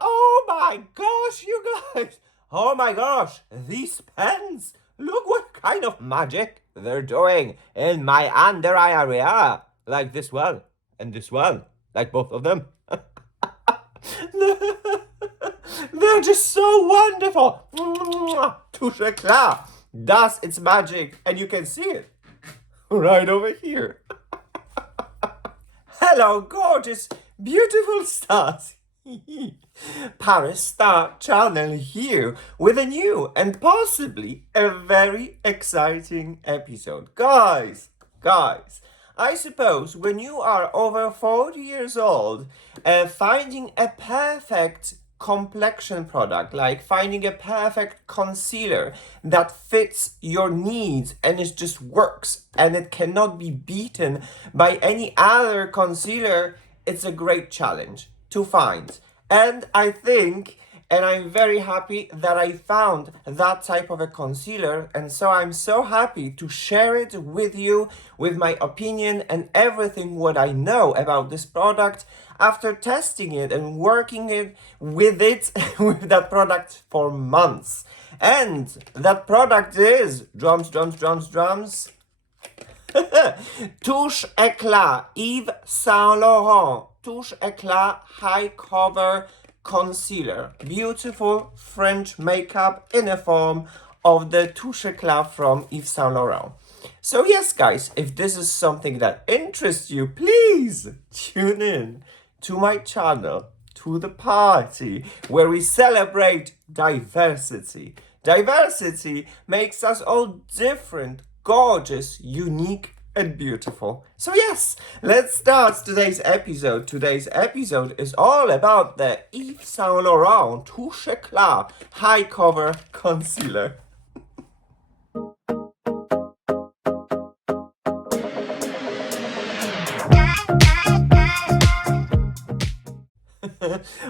Oh my gosh, you guys. Oh my gosh, these pens. Look what kind of magic they're doing in my under eye area. Like this one and this one. Like both of them. They're just so wonderful. Touche Eclat does its magic, and you can see it right over here. Hello, gorgeous, beautiful stars. Paris Star Channel here with a new and possibly a very exciting episode. Guys, I suppose when you are over 40 years old, finding a perfect complexion product, like finding a perfect concealer that fits your needs and it just works and it cannot be beaten by any other concealer, it's a great challenge to find. And I think, and I'm very happy that I found that type of a concealer, and so I'm so happy to share it with you, with my opinion and everything what I know about this product after testing it and working with that product for months. And that product is, drums, Touche Eclat, Yves Saint Laurent, Touche Eclat High Cover Concealer. Beautiful French makeup in a form of the Touche Eclat from Yves Saint Laurent. So yes, guys, if this is something that interests you, please tune in to my channel, to the party, where we celebrate diversity. Diversity makes us all different, gorgeous, unique, and beautiful. So yes, let's start today's episode. Today's episode is all about the Yves Saint Laurent Touche Eclat High Cover Concealer.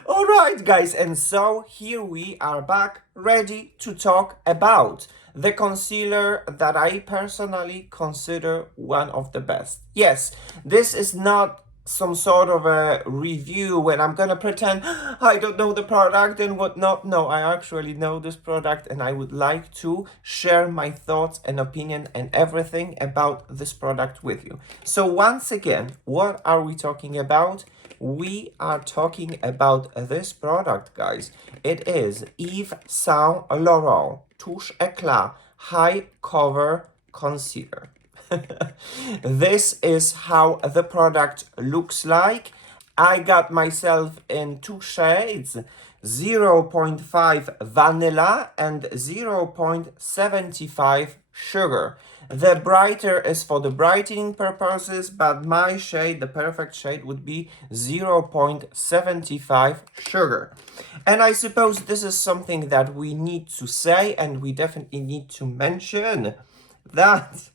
Alright guys, and so here we are back, ready to talk about the concealer that I personally consider one of the best. Yes, this is not some sort of a review when I'm gonna pretend I don't know the product and whatnot. No, I actually know this product and I would like to share my thoughts and opinion and everything about this product with you. So once again, what are we talking about? We are talking about this product, guys. It is Yves Saint Laurent Touche Eclat High Cover Concealer. This is how the product looks like. I got myself in two shades, 0.5 vanilla and 0.75 sugar. The brighter is for the brightening purposes, but my shade, the perfect shade, would be 0.75 sugar. And I suppose this is something that we need to say, and we definitely need to mention that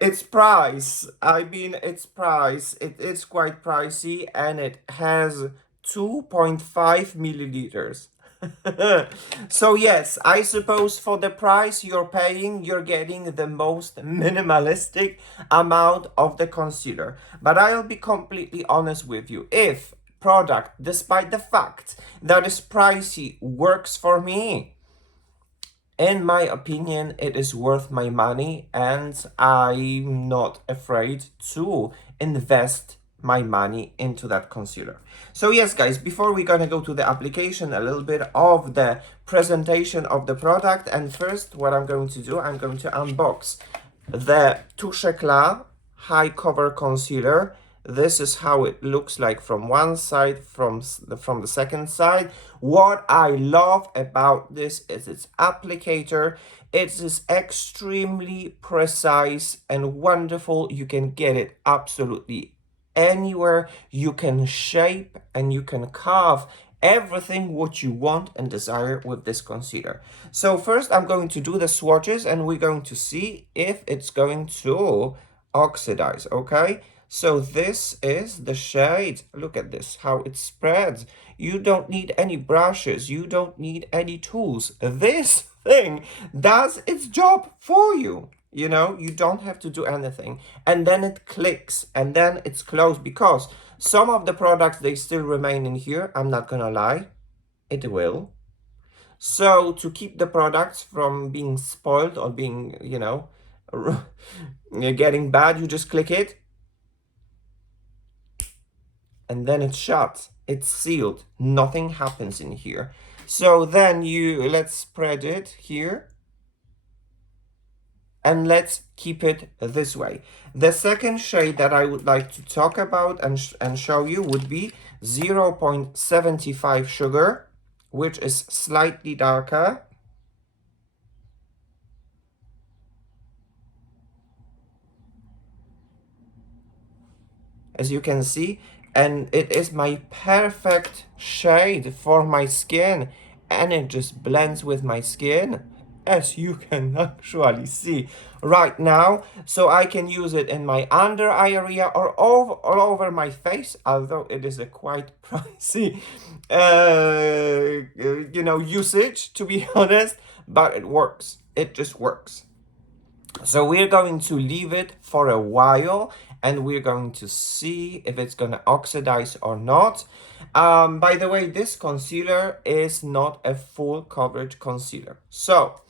its price. Its price. It is quite pricey, and it has 2.5 milliliters. So yes, I suppose for the price you're paying, you're getting the most minimalistic amount of the concealer. But I'll be completely honest with you. If product, despite the fact that it's pricey, works for me, in my opinion, it is worth my money, and I'm not afraid to invest my money into that concealer. So yes, guys, before we're gonna go to the application, a little bit of the presentation of the product. And first, what I'm going to do, I'm going to unbox the Touche Eclat High Cover Concealer. This is how it looks like from one side, from the second side. What I love about this is its applicator. It is extremely precise and wonderful. You can get it absolutely anywhere. You can shape and you can carve everything what you want and desire with this concealer. So first I'm going to do the swatches and we're going to see if it's going to oxidize, okay? So this is the shade. Look at this, how it spreads. You don't need any brushes. You don't need any tools. This thing does its job for you. You know, you don't have to do anything. And then it clicks and then it's closed, because some of the products, they still remain in here. I'm not gonna lie, it will. So to keep the products from being spoiled or being, you know, getting bad, you just click it and then it's shut. It's sealed. Nothing happens in here. So then let's spread it here and let's keep it this way. The second shade that I would like to talk about and show you would be 0.75 sugar, which is slightly darker. As you can see, and it is my perfect shade for my skin, and it just blends with my skin, as you can actually see right now. So I can use it in my under eye area or all over my face, although it is a quite pricey usage, to be honest, but it works. It just works. So we're going to leave it for a while and we're going to see if it's going to oxidize or not. By the way, this concealer is not a full coverage concealer. So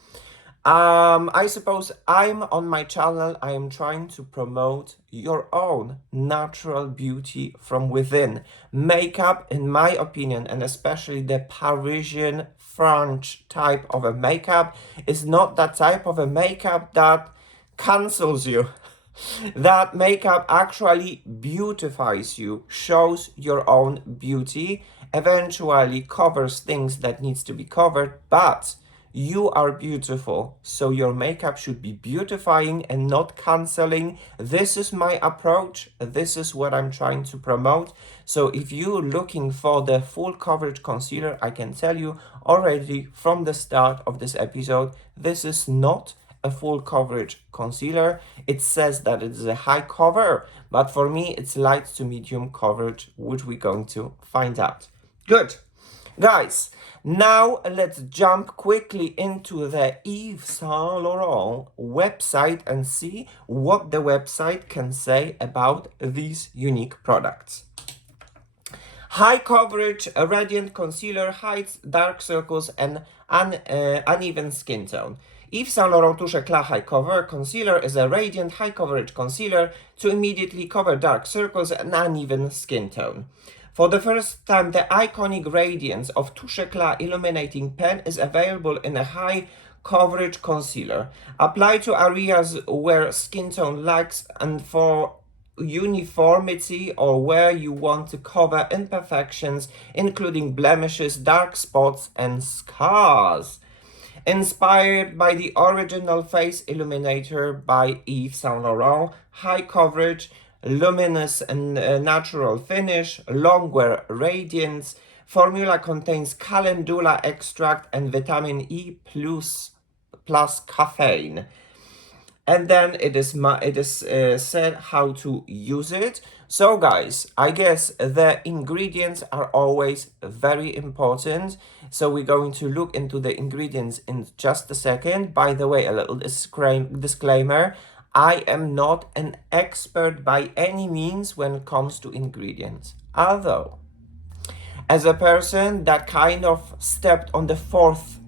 I suppose I'm on my channel, I am trying to promote your own natural beauty from within. Makeup, in my opinion, and especially the Parisian French type of a makeup, is not that type of a makeup that cancels you. That makeup actually beautifies you, shows your own beauty, eventually covers things that needs to be covered, but you are beautiful, so your makeup should be beautifying and not canceling. This is my approach. This is what I'm trying to promote. So if you're looking for the full coverage concealer, I can tell you already from the start of this episode, this is not a full coverage concealer. It says that it is a high cover, but for me it's light to medium coverage, which we're going to find out. Good. Guys, now let's jump quickly into the Yves Saint Laurent website and see what the website can say about these unique products. High coverage, a radiant concealer hides dark circles and uneven skin tone. Yves Saint Laurent Touche Eclat High Cover Concealer is a radiant high coverage concealer to immediately cover dark circles and uneven skin tone. For the first time, the iconic radiance of Touche Eclat Illuminating Pen is available in a high coverage concealer. Apply to areas where skin tone lacks and for uniformity or where you want to cover imperfections, including blemishes, dark spots, and scars. Inspired by the original face illuminator by Yves Saint Laurent, high coverage, luminous and natural finish, long-wear radiance. Formula contains calendula extract and vitamin E plus caffeine. And then it is said how to use it. So guys, I guess the ingredients are always very important. So we're going to look into the ingredients in just a second. By the way, a little disclaimer. I am not an expert by any means when it comes to ingredients. Although, as a person that kind of stepped on the fourth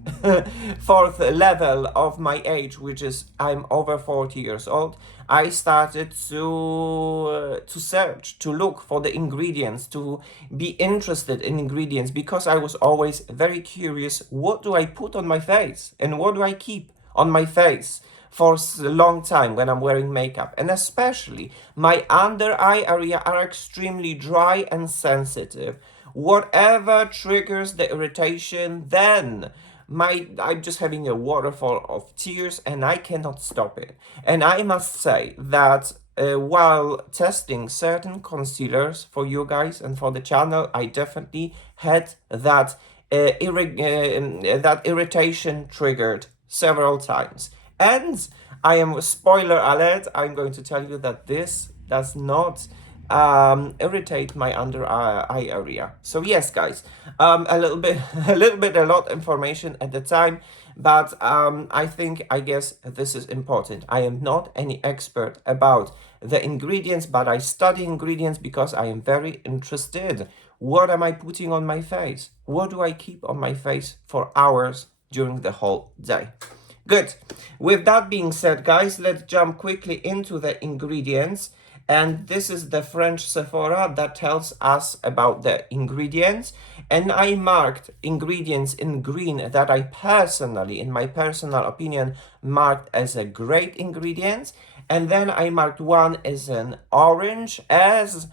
level of my age, which is I'm over 40 years old, I started to search, to look for the ingredients, to be interested in ingredients, because I was always very curious, what do I put on my face and what do I keep on my face for a long time when I'm wearing makeup. And especially my under eye area are extremely dry and sensitive. Whatever triggers the irritation, then I'm just having a waterfall of tears and I cannot stop it. And I must say that while testing certain concealers for you guys and for the channel, I definitely had that irritation triggered several times. And I am, spoiler alert, I'm going to tell you that this does not irritate my under eye area. So yes, guys, a little bit, a lot information at the time, but I guess this is important. I am not any expert about the ingredients, but I study ingredients because I am very interested. What am I putting on my face? What do I keep on my face for hours during the whole day? Good. With that being said, guys, let's jump quickly into the ingredients. And this is the French Sephora that tells us about the ingredients. And I marked ingredients in green that I personally, in my personal opinion, marked as a great ingredients. And then I marked one as an orange as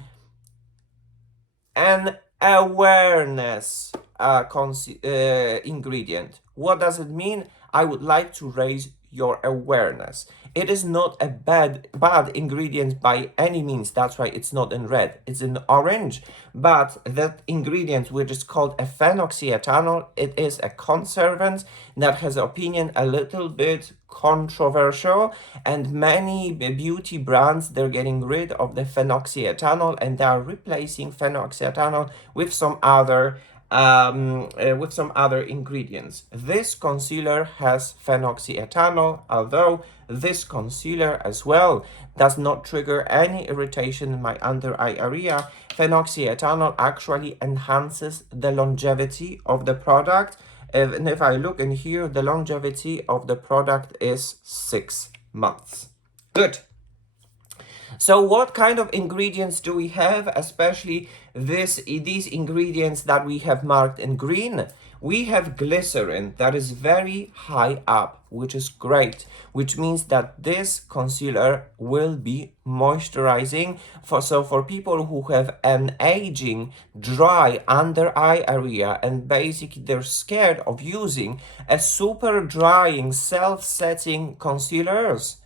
an awareness ingredient. What does it mean? I would like to raise your awareness. It is not a bad ingredient by any means. That's why it's not in red. It's in orange. But that ingredient, which is called a phenoxyethanol, it is a conservant that has opinion a little bit controversial, and many beauty brands, they're getting rid of the phenoxyethanol and they are replacing phenoxyethanol with some other ingredients. This concealer has phenoxyethanol, although this concealer as well does not trigger any irritation in my under eye area. Phenoxyethanol actually enhances the longevity of the product. And if I look in here, the longevity of the product is 6 months. Good. So what kind of ingredients do we have, especially these ingredients that we have marked in green? We have glycerin that is very high up, which is great, which means that this concealer will be moisturizing. For people who have an aging, dry under eye area and basically they're scared of using a super drying, self-setting concealers,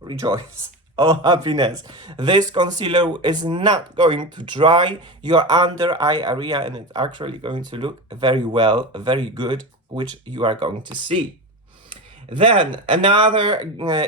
rejoice. Oh, happiness. This concealer is not going to dry your under eye area and it's actually going to look very well, very good, which you are going to see. Then another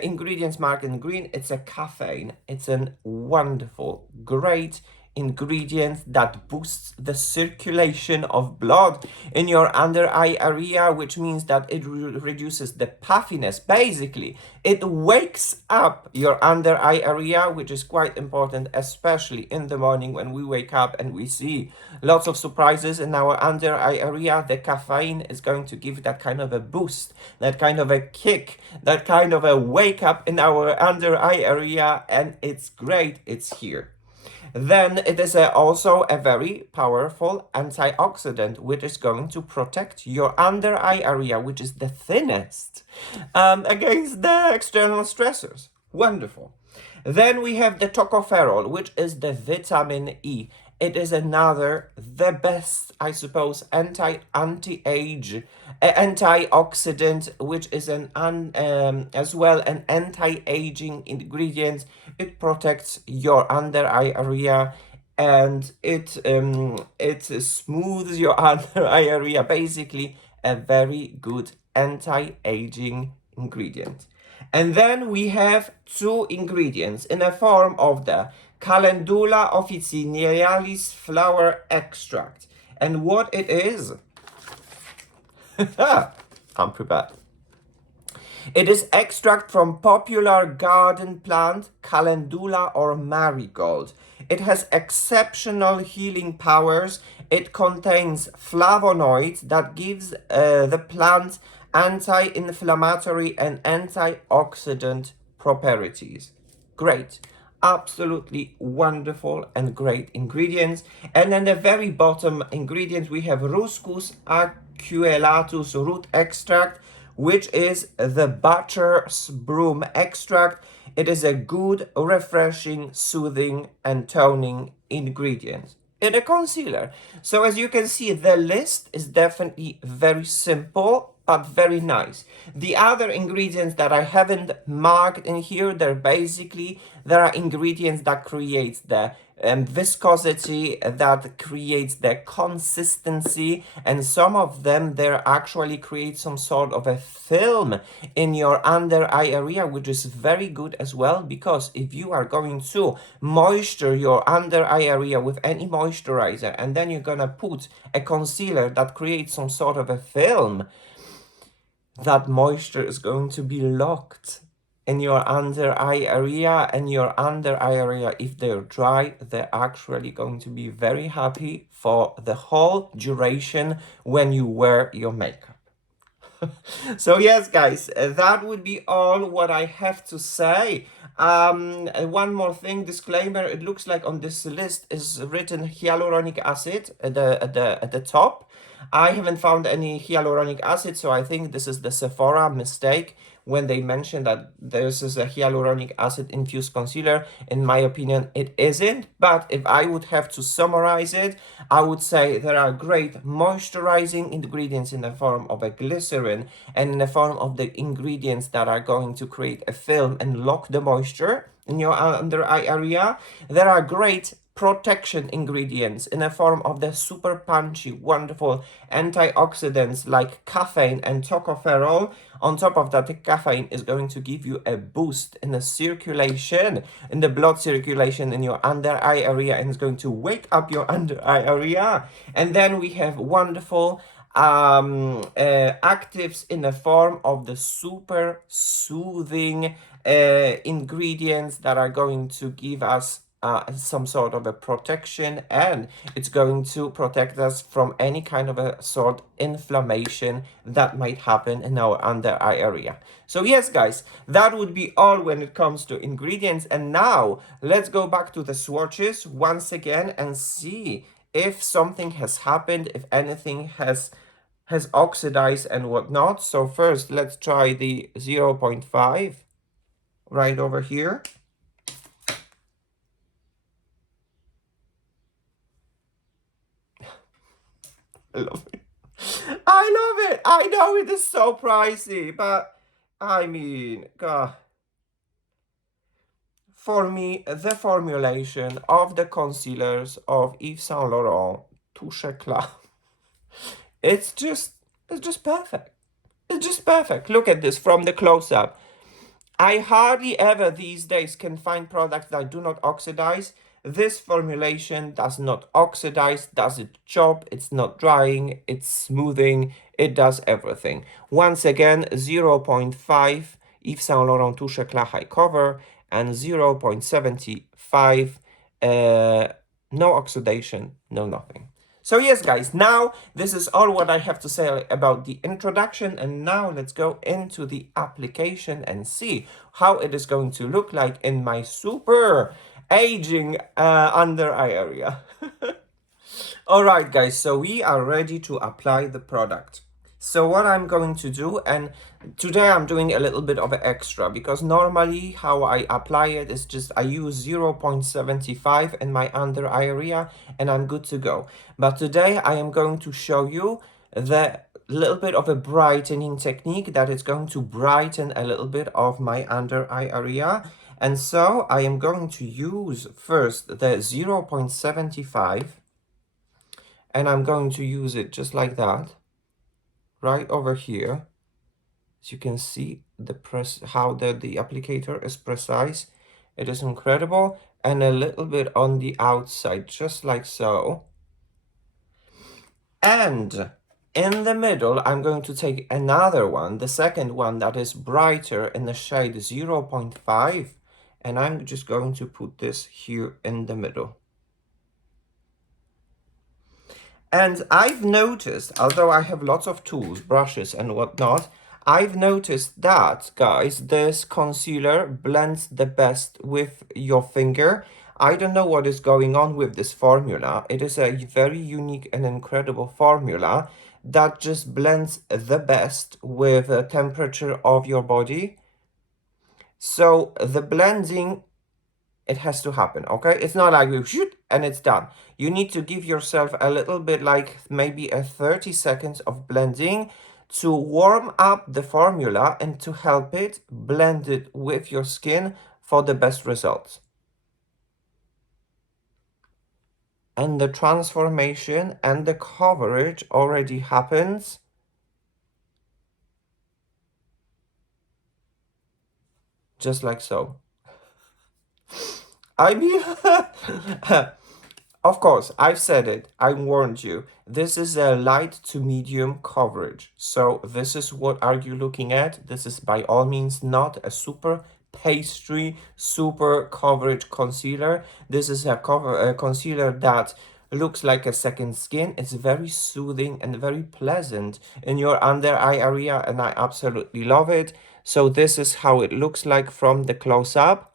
ingredients marked in green, it's a caffeine. It's a wonderful, great ingredient that boosts the circulation of blood in your under eye area, which means that it reduces the puffiness. Basically, it wakes up your under eye area, which is quite important, especially in the morning when we wake up and we see lots of surprises in our under eye area. The caffeine is going to give that kind of a boost, that kind of a kick, that kind of a wake up in our under eye area, and it's great. It's here. Then it is also a very powerful antioxidant, which is going to protect your under eye area, which is the thinnest, against the external stressors. Wonderful. Then we have the tocopherol, which is the vitamin E. It is another, the best, I suppose, antioxidant, which is as well an anti-aging ingredient. It protects your under eye area and it smooths your under eye area. Basically, a very good anti-aging ingredient. And then we have two ingredients in the form of the Calendula officinalis flower extract. And what it is, I'm prepared. It is extract from popular garden plant Calendula or marigold. It has exceptional healing powers. It contains flavonoids that gives the plant anti-inflammatory and antioxidant properties. Great. Absolutely wonderful and great ingredients. And then the very bottom ingredients, we have Ruscus aculeatus root extract, which is the butcher's broom extract. It is a good, refreshing, soothing, and toning ingredient in a concealer. So as you can see, the list is definitely very simple but very nice. The other ingredients that I haven't marked in here, there are ingredients that create the viscosity, that creates the consistency, and some of them there actually create some sort of a film in your under eye area, which is very good as well, because if you are going to moisture your under eye area with any moisturizer and then you're gonna put a concealer that creates some sort of a film, that moisture is going to be locked in your under eye area, and your under eye area, if they're dry, they're actually going to be very happy for the whole duration when you wear your makeup. So yes, guys, that would be all what I have to say. One more thing, disclaimer, it looks like on this list is written hyaluronic acid at the top. I haven't found any hyaluronic acid, so I think this is the Sephora mistake when they mentioned that this is a hyaluronic acid infused concealer. In my opinion, it isn't. But if I would have to summarize it, I would say there are great moisturizing ingredients in the form of a glycerin and in the form of the ingredients that are going to create a film and lock the moisture in your under eye area. There are great protection ingredients in the form of the super punchy, wonderful antioxidants like caffeine and tocopherol. On top of that, the caffeine is going to give you a boost in the circulation, in the blood circulation in your under eye area, and it's going to wake up your under eye area. And then we have wonderful actives in the form of the super soothing ingredients that are going to give us some sort of a protection, and it's going to protect us from any kind of a sort inflammation that might happen in our under eye area. So yes, guys, that would be all when it comes to ingredients. And now let's go back to the swatches once again and see if something has happened, if anything has oxidized and whatnot. So first, let's try the 0.5 right over here. I love it. I love it. I know it is so pricey, but I mean, God. For me, the formulation of the concealers of Yves Saint Laurent Touche Eclat, it's just perfect. It's just perfect. Look at this from the close-up. I hardly ever these days can find products that do not oxidize. This formulation does not oxidize, does its job. It's not drying, it's smoothing, it does everything. Once again, 0.5 Yves Saint Laurent Touche Eclat High Cover and 0.75, no oxidation, no nothing. So yes, guys, now this is all what I have to say about the introduction, and now let's go into the application and see how it is going to look like in my super aging under eye area. All right, guys, so we are ready to apply the product. So what I'm going to do, and today I'm doing a little bit of an extra, because normally how I apply it is just I use 0.75 in my under eye area and I'm good to go. But today I am going to show you the little bit of a brightening technique that is going to brighten a little bit of my under eye area. And so I am going to use first the 0.75, and I'm going to use it just like that, right over here. As you can see, how the applicator is precise. It is incredible. And a little bit on the outside, just like so. And in the middle, I'm going to take another one, the second one that is brighter in the shade 0.5. And I'm just going to put this here in the middle. And I've noticed, although I have lots of tools, brushes and whatnot, I've noticed that, guys, this concealer blends the best with your finger. I don't know what is going on with this formula. It is a very unique and incredible formula that just blends the best with the temperature of your body. So the blending, it has to happen, okay? It's not like you shoot and it's done. You need to give yourself a little bit, like maybe a 30 seconds of blending to warm up the formula and to help it blend it with your skin for the best results. And the transformation and the coverage already happens. Just like so. I mean, of course, I've said it. I warned you. This is a light to medium coverage. So this is what are you looking at? This is by all means not a super pastry, super coverage concealer. This is a concealer that looks like a second skin. It's very soothing and very pleasant in your under eye area, and I absolutely love it. So this is how it looks like from the close-up.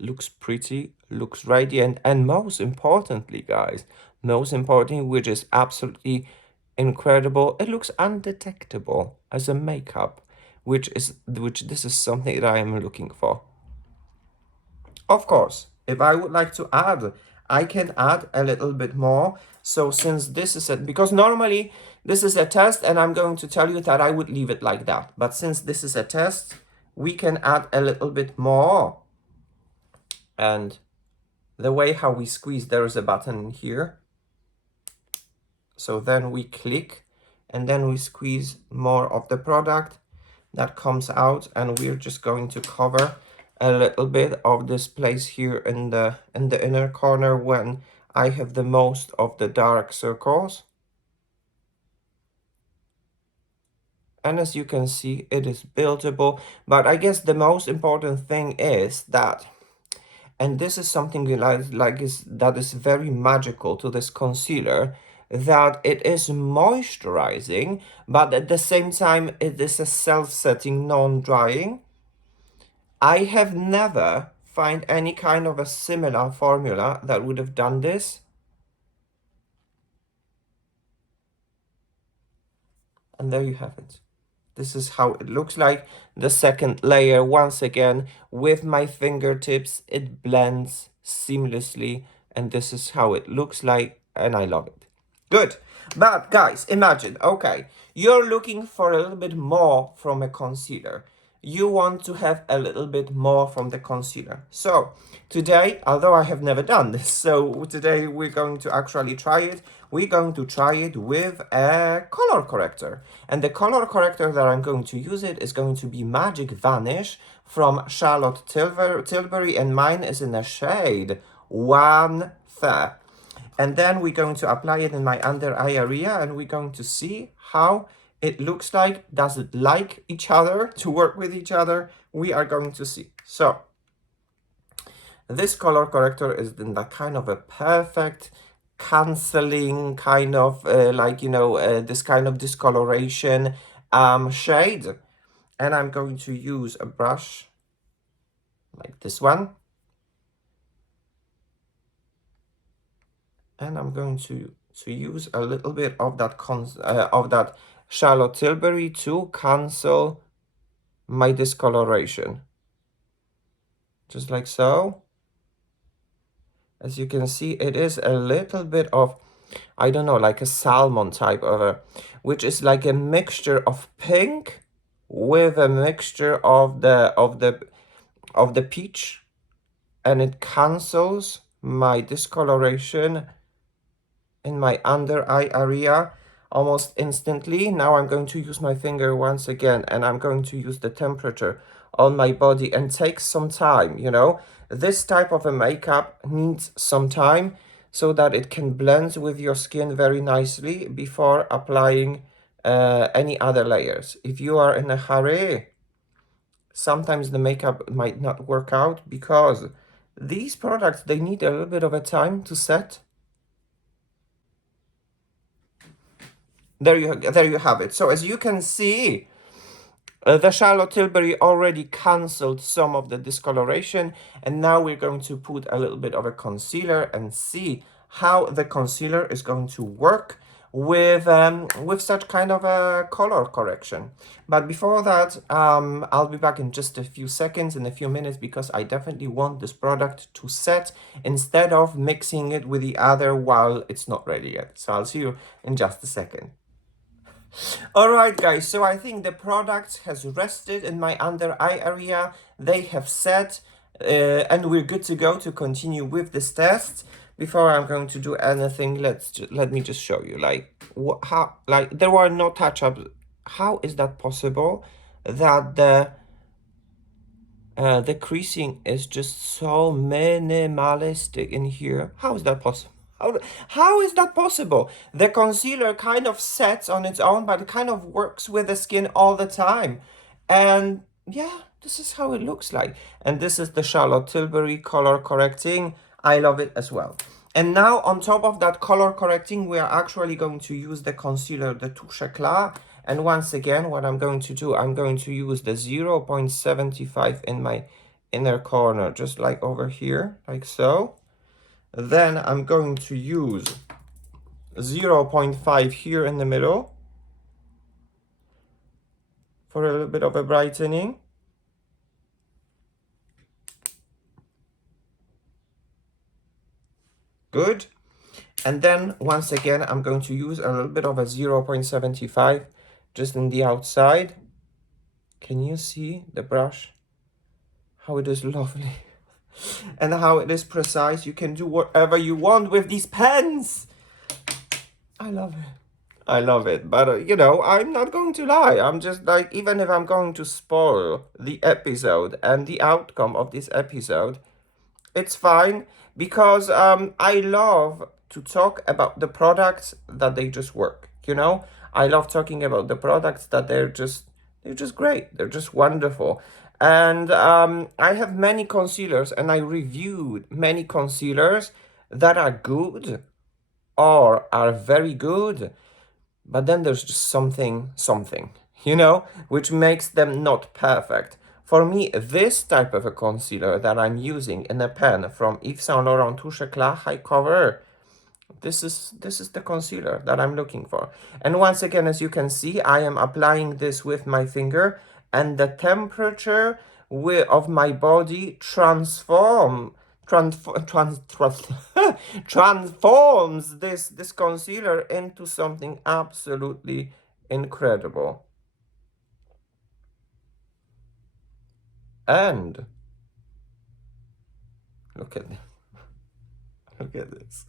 Looks pretty, looks radiant, and most importantly, guys, most importantly, which is absolutely incredible, it looks undetectable as a makeup, which this is something that I am looking for. Of course, if I would like to add, I can add a little bit more. So since this is because normally this is a test and I'm going to tell you that I would leave it like that. But since this is a test, we can add a little bit more. And the way how we squeeze, there is a button here. So then we click and then we squeeze more of the product that comes out, and we're just going to cover a little bit of this place here in the inner corner when I have the most of the dark circles. And as you can see, it is buildable, but I guess the most important thing is that, and this is something that is very magical to this concealer, that it is moisturizing, but at the same time it is a self-setting, non-drying. I have never find any kind of a similar formula that would have done this. And there you have it. This is how it looks like. The second layer, once again, with my fingertips, it blends seamlessly. And this is how it looks like. And I love it. Good. But guys, imagine, okay, you're looking for a little bit more from a concealer. You want to have a little bit more from the concealer. So today, although I have never done this, so today we're going to actually try it. We're going to try it with a color corrector. And the color corrector that I'm going to use it is going to be Magic Vanish from Charlotte Tilbury, and mine is in a shade 1 Fair. And then we're going to apply it in my under eye area, and we're going to see how it looks like. Does it like each other, to work with each other? We are going to see. So this color corrector is in that kind of a perfect canceling kind of this kind of discoloration shade. And I'm going to use a brush like this one. And I'm going to use a little bit of that Charlotte Tilbury to cancel my discoloration. Just like so. As you can see, it is a little bit of, I don't know, like a salmon type of which is like a mixture of pink with a mixture of the peach, and it cancels my discoloration in my under eye area almost instantly. Now I'm going to use my finger once again, and I'm going to use the temperature on my body and take some time, you know. This type of a makeup needs some time so that it can blend with your skin very nicely before applying any other layers. If you are in a hurry, sometimes the makeup might not work out because these products, they need a little bit of a time to set. There you have it. So as you can see, the Charlotte Tilbury already cancelled some of the discoloration, and now we're going to put a little bit of a concealer and see how the concealer is going to work with such kind of a color correction. But before that, I'll be back in just a few seconds, in a few minutes, because I definitely want this product to set instead of mixing it with the other while it's not ready yet. So I'll see you in just a second. All right, guys. So I think the product has rested in my under eye area. They have set, and we're good to go to continue with this test. Before I'm going to do anything, let me just show you, like, how, like, there were no touch-ups. How is that possible? That the creasing is just so minimalistic in here. How is that possible? How is that possible? The concealer kind of sets on its own, but it kind of works with the skin all the time. And yeah, this is how it looks like. And this is the Charlotte Tilbury color correcting. I love it as well. And now on top of that color correcting, we are actually going to use the concealer, the Touche Eclat. And once again, what I'm going to do, I'm going to use the 0.75 in my inner corner, just like over here, like so. Then I'm going to use 0.5 here in the middle for a little bit of a brightening. Good. And then once again, I'm going to use a little bit of a 0.75 just in the outside. Can you see the brush? How it is lovely. And how it is precise. You can do whatever you want with these pens. I love it. I love it. But, you know, I'm not going to lie. I'm just like, even if I'm going to spoil the episode and the outcome of this episode, it's fine, because I love to talk about the products that they just work, you know? I love talking about the products that they're just great. They're just wonderful. And I have many concealers, and I reviewed many concealers that are good or are very good, but then there's just something, you know, which makes them not perfect. For me, this type of a concealer that I'm using in a pen from Yves Saint Laurent Touche Eclat High Cover, this is the concealer that I'm looking for. And once again, as you can see, I am applying this with my finger, and the temperature of my body transforms this concealer into something absolutely incredible. And look at look at this.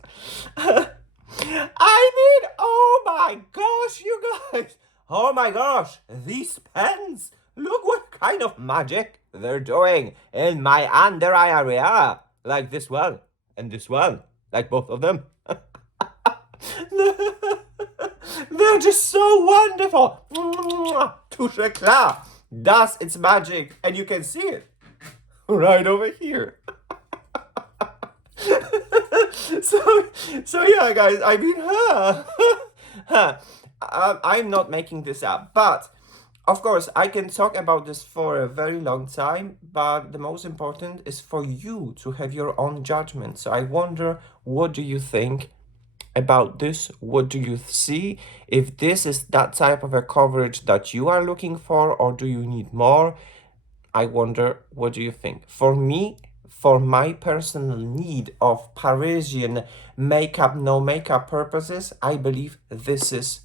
I mean, oh my gosh, you guys. Oh my gosh, these pens. Look what kind of magic they're doing in my under eye area. Like this one and this one. Like both of them. They're just so wonderful. Touche Eclat does its magic, and you can see it right over here. so yeah, guys, I mean, I'm not making this up, but of course I can talk about this for a very long time, but the most important is for you to have your own judgment. So I wonder, what do you think about this? What do you see? If this is that type of a coverage that you are looking for, or do you need more? I wonder, what do you think? For me, for my personal need of Parisian makeup, no makeup purposes, I believe this is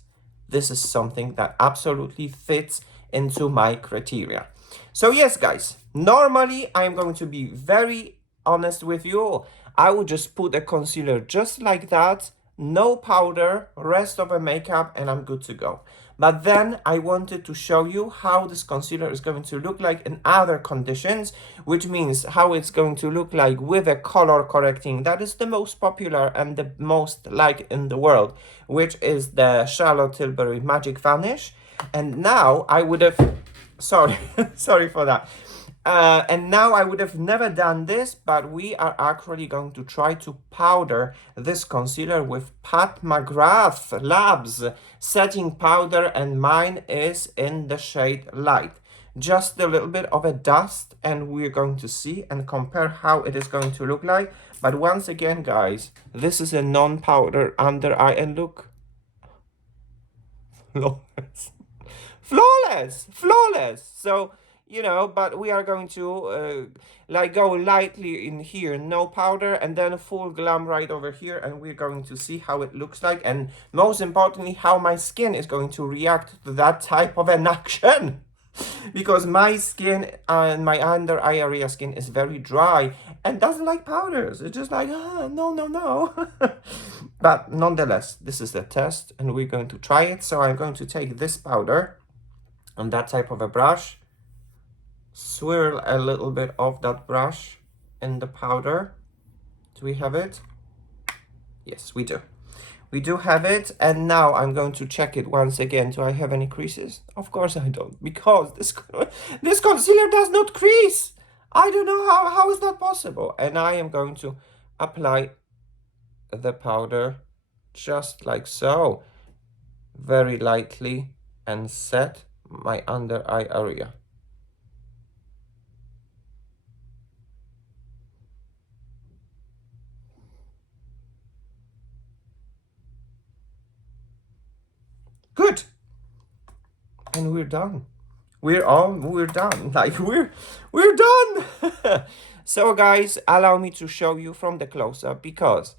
something that absolutely fits into my criteria. So yes, guys, normally I'm going to be very honest with you. I would just put a concealer just like that, no powder, rest of a makeup, and I'm good to go. But then I wanted to show you how this concealer is going to look like in other conditions, which means how it's going to look like with a color correcting that is the most popular and the most liked in the world, which is the Charlotte Tilbury Magic Vanish. And now I would have, sorry, sorry for that. And now I would have never done this, but we are actually going to try to powder this concealer with Pat McGrath Labs setting powder, and mine is in the shade Light. Just a little bit of a dust, and we're going to see and compare how it is going to look like. But once again, guys, this is a non-powder under eye, and look. Flawless. Flawless. Flawless. So you know, but we are going to like go lightly in here, no powder, and then full glam right over here, and we're going to see how it looks like, and most importantly, how my skin is going to react to that type of an action. Because my skin and my under eye area skin is very dry and doesn't like powders. It's just like, no, no, no. But nonetheless, this is the test and we're going to try it. So I'm going to take this powder on that type of a brush, swirl a little bit of that brush in the powder. Do we have it? Yes, we do. We do have it, and now I'm going to check it once again. Do I have any creases? Of course I don't, because this concealer does not crease. I don't know how is that possible. And I am going to apply the powder just like so, very lightly, and set my under eye area. Good. And we're done. We're done. Like we're done. So guys, allow me to show you from the close-up, because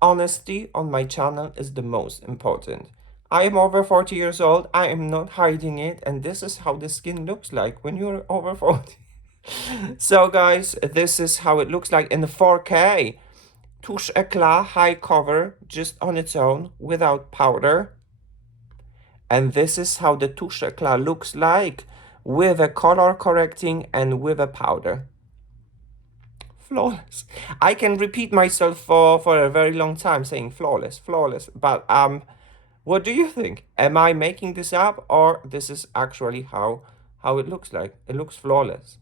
honesty on my channel is the most important. I am over 40 years old. I am not hiding it, and this is how the skin looks like when you're over 40. So guys, this is how it looks like in 4K. Touche Eclat high cover just on its own without powder. And this is how the Touche Eclat looks like with a color correcting and with a powder. Flawless. I can repeat myself for a very long time saying flawless, flawless. But what do you think? Am I making this up, or this is actually how it looks like? It looks flawless.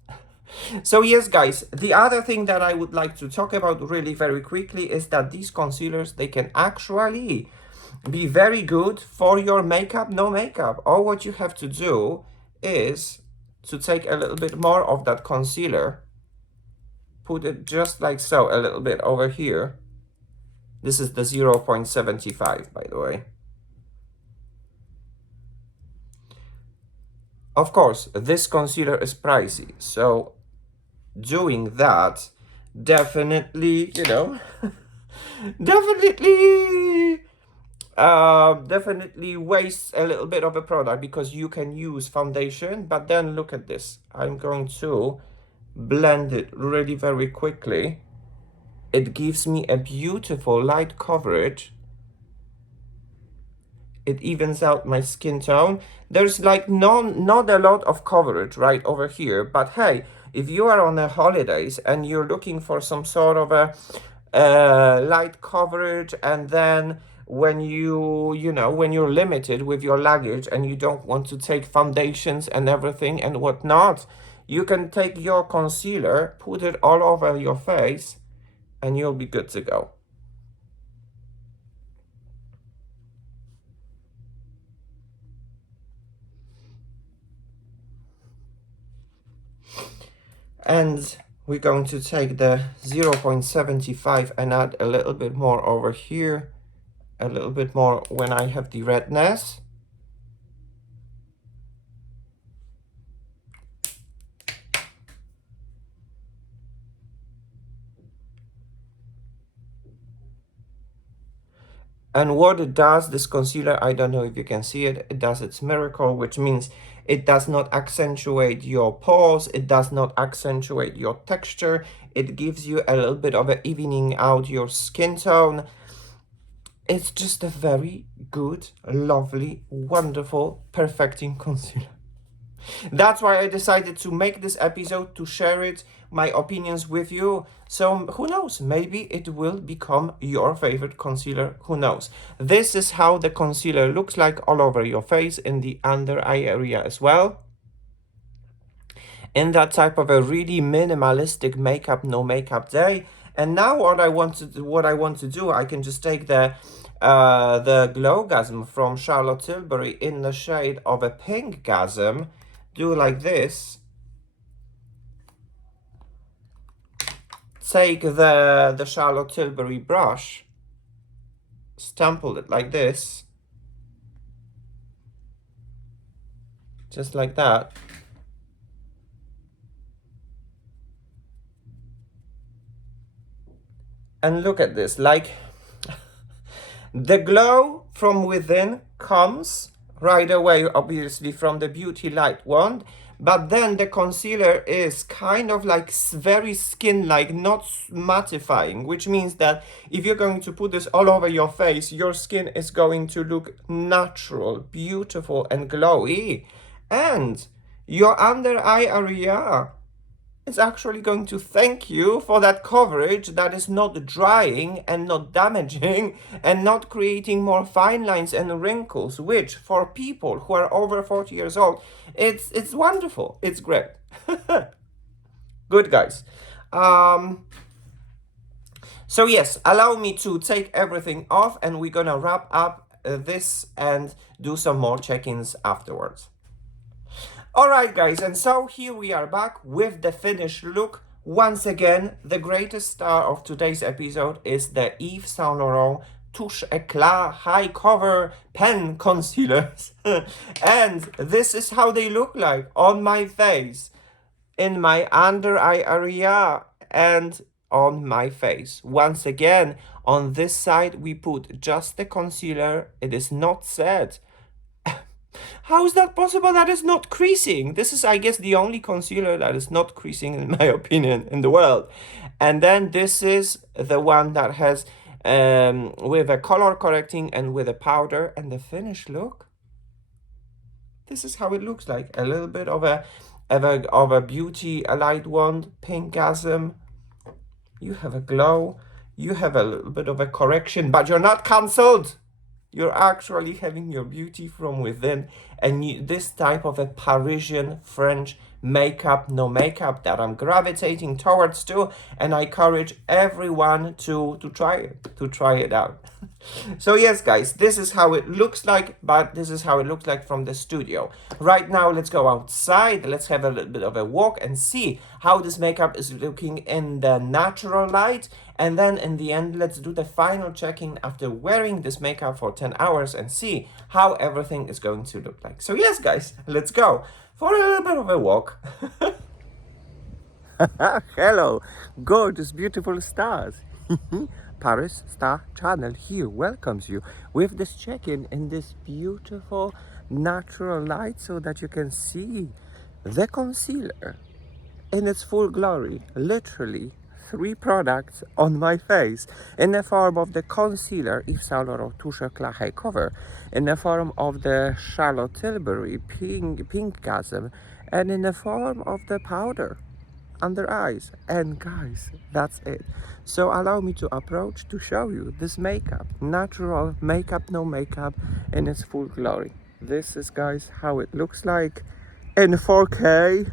So yes, guys, the other thing that I would like to talk about really very quickly is that these concealers, they can actually be very good for your makeup, no makeup. All what you have to do is to take a little bit more of that concealer, put it just like so, a little bit over here. This is the 0.75, by the way. Of course, this concealer is pricey, so doing that definitely, you know, definitely wastes a little bit of a product, because you can use foundation, but then look at this. I'm going to blend it really very quickly. It gives me a beautiful light coverage. It evens out my skin tone. There's like not a lot of coverage right over here, but hey, if you are on the holidays and you're looking for some sort of a light coverage, and then when when you're limited with your luggage and you don't want to take foundations and everything and whatnot, you can take your concealer, put it all over your face, and you'll be good to go. And we're going to take the 0.75 and add a little bit more over here, a little bit more when I have the redness. And what it does, this concealer, I don't know if you can see it, it does its miracle, which means it does not accentuate your pores, it does not accentuate your texture, it gives you a little bit of a evening out your skin tone. It's just a very good, lovely, wonderful, perfecting concealer. That's why I decided to make this episode, to share it, my opinions with you. So who knows, maybe it will become your favorite concealer, who knows. This is how the concealer looks like all over your face, in the under eye area as well. In that type of a really minimalistic makeup, no makeup day. And now what I want to do, I can just take the Glowgasm from Charlotte Tilbury in the shade of a Pink Gasm, do like this, take the Charlotte Tilbury brush, stample it like this, just like that, And look at this, like the glow from within comes right away, obviously, from the Beauty Light wand, but then the concealer is kind of like very skin-like, not mattifying, which means that if you're going to put this all over your face, your skin is going to look natural, beautiful, and glowy. And your under eye area is actually going to thank you for that coverage that is not drying and not damaging and not creating more fine lines and wrinkles, which for people who are over 40 years old, it's wonderful. It's great. Good, guys. So yes, allow me to take everything off and we're gonna wrap up this and do some more check-ins afterwards. Alright guys, and so here we are back with the finished look. Once again, the greatest star of today's episode is the Yves Saint Laurent Touche Eclat high cover pen concealers. And this is how they look like on my face, in my under eye area, and on my face. Once again, on this side we put just the concealer. It is not set. How is that possible? That is not creasing. This is, I guess, the only concealer that is not creasing, in my opinion, in the world. And then this is the one that has with a color correcting and with a powder. And the finished look, this is how it looks like. A little bit of a beauty light wand, pinkgasm. You have a glow. You have a little bit of a correction, but you're not cancelled. You're actually having your beauty from within, and this type of a Parisian French makeup, no makeup, that I'm gravitating towards too, and I encourage everyone to try it out. So yes, guys, this is how it looks like, but this is how it looks like from the studio. Right now, let's go outside, let's have a little bit of a walk and see how this makeup is looking in the natural light. And then in the end, let's do the final check-in after wearing this makeup for 10 hours and see how everything is going to look like. So yes, guys, let's go for a little bit of a walk. Hello, gorgeous, beautiful stars. Paris Star Channel here welcomes you with this check-in in this beautiful natural light so that you can see the concealer in its full glory. Literally 3 products on my face in the form of the concealer Yves Saint Laurent Touche Eclat high cover, in the form of the Charlotte Tilbury pinkgasm, and in the form of the powder under eyes. And guys, that's it. So allow me to approach to show you this makeup, natural makeup, no makeup, in its full glory. This is, guys, how it looks like in 4K.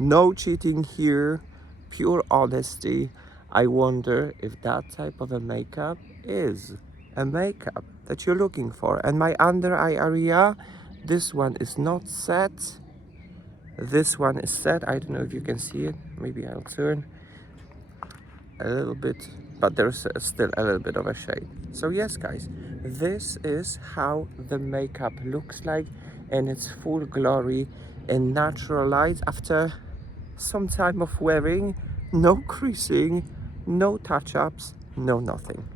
No cheating here, pure honesty. I wonder if that type of a makeup is a makeup that you're looking for. And my under eye area, this one is not set. This one is set. I don't know if you can see it. Maybe I'll turn a little bit, but there's still a little bit of a shade. So yes, guys, this is how the makeup looks like in its full glory in natural light after some time of wearing. No creasing, no touch-ups, no nothing.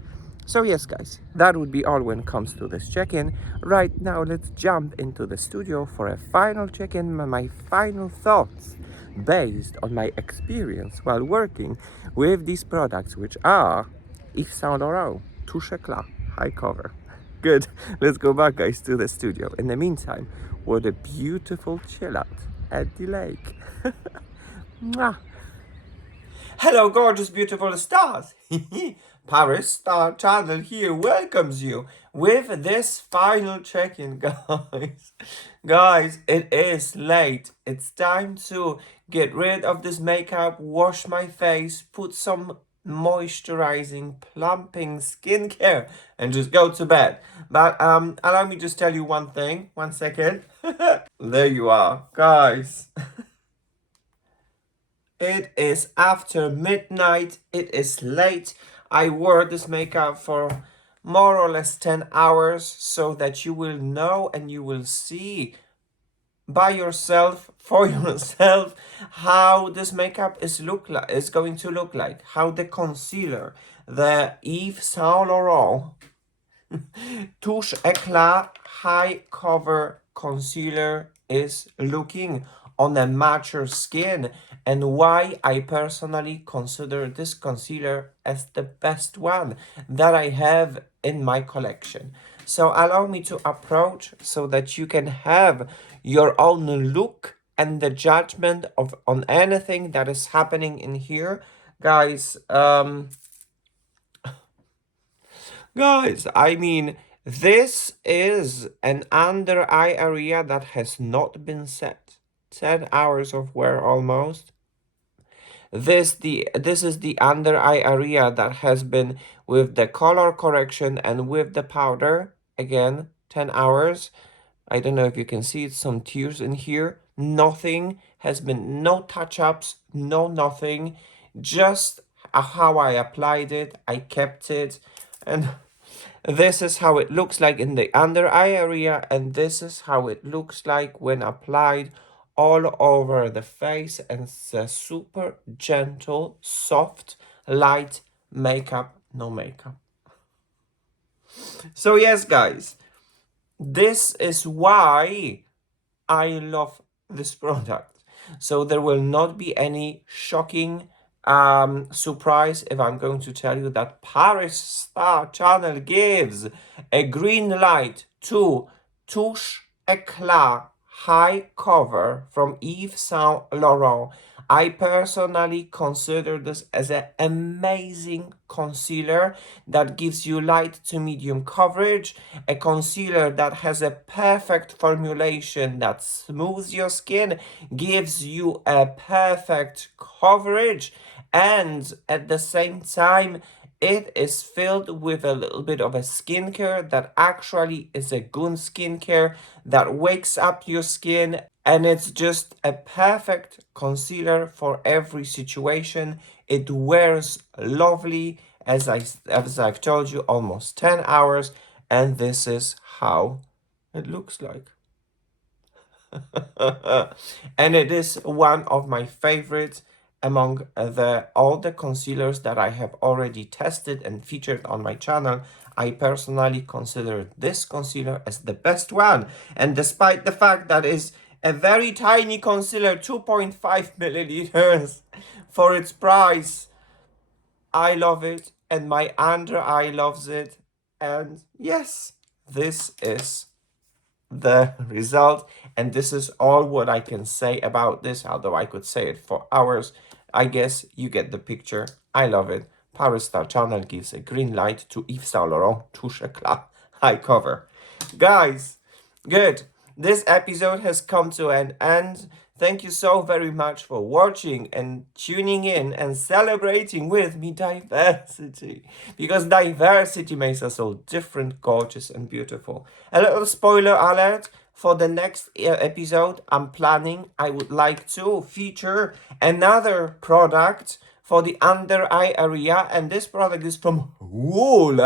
So yes, guys, that would be all when it comes to this check-in. Right now, let's jump into the studio for a final check-in, my final thoughts based on my experience while working with these products, which are Yves Saint Laurent Touche Eclat high cover. Good, let's go back, guys, to the studio. In the meantime, what a beautiful chill out at the lake. Mwah. Hello, gorgeous, beautiful stars. Paris Star Channel here welcomes you with this final check-in, guys. Guys, it is late. It's time to get rid of this makeup, wash my face, put some moisturizing, plumping skincare, and just go to bed. But allow me just tell you one thing. 1 second. There you are, guys. It is after midnight. It is late. I wore this makeup for more or less 10 hours so that you will know and you will see by yourself, for yourself, how this makeup is going to look like, how the concealer, the Yves Saint Laurent Touche Eclat High Cover Concealer is looking on a mature skin, and why I personally consider this concealer as the best one that I have in my collection. So allow me to approach so that you can have your own look and the judgment of on anything that is happening in here. Guys, I mean, this is an under eye area that has not been set. 10 hours of wear almost. This is the under eye area that has been with the color correction and with the powder. Again, 10 hours. I don't know if you can see it, some tears in here. Nothing has been, no touch-ups, no nothing. Just how I applied it, I kept it. And this is how it looks like in the under eye area, and this is how it looks like when applied all over the face, and it's a super gentle, soft, light makeup, no makeup. So yes, guys, this is why I love this product. So there will not be any shocking surprise if I'm going to tell you that Paris Star Channel gives a green light to Touche Eclat High Cover from Yves Saint Laurent. I personally consider this as an amazing concealer that gives you light to medium coverage, a concealer that has a perfect formulation that smooths your skin, gives you a perfect coverage, and at the same time it is filled with a little bit of a skincare that actually is a good skincare that wakes up your skin, and it's just a perfect concealer for every situation. It wears lovely, as I've told you, almost 10 hours, and this is how it looks like. And it is one of my favorites among all the concealers that I have already tested and featured on my channel. I personally consider this concealer as the best one, and despite the fact that is a very tiny concealer, 2.5 milliliters, for its price, I love it, and my under eye loves it, and yes, this is the result, and this is all what I can say about this, although I could say it for hours. I guess you get the picture. I love it. Paris Star Channel gives a green light to Yves Saint Laurent Touche Eclat High Cover. Guys, good. This episode has come to an end. Thank you so very much for watching and tuning in and celebrating with me diversity. Because diversity makes us all different, gorgeous, and beautiful. A little spoiler alert. For the next episode, I would like to feature another product for the under eye area. And this product is from Ole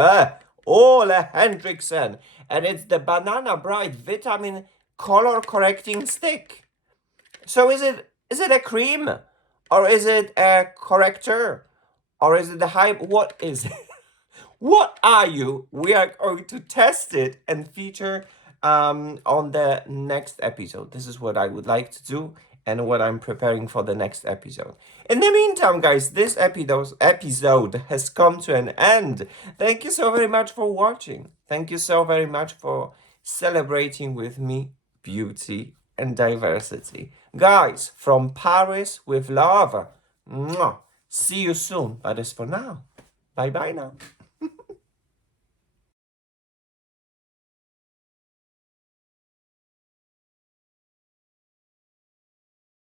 Hendrickson. And it's the Banana Bright Vitamin Color Correcting Stick. So is it a cream, or is it a corrector, or is it the hype? What is it? What are you? We are going to test it and feature on the next episode. This is what I would like to do and what I'm preparing for the next episode. In the meantime, guys, this episode has come to an end. Thank you so very much for watching. Thank you so very much for celebrating with me beauty and diversity. Guys, from Paris with love. Mwah. See you soon. But as for now, bye bye now.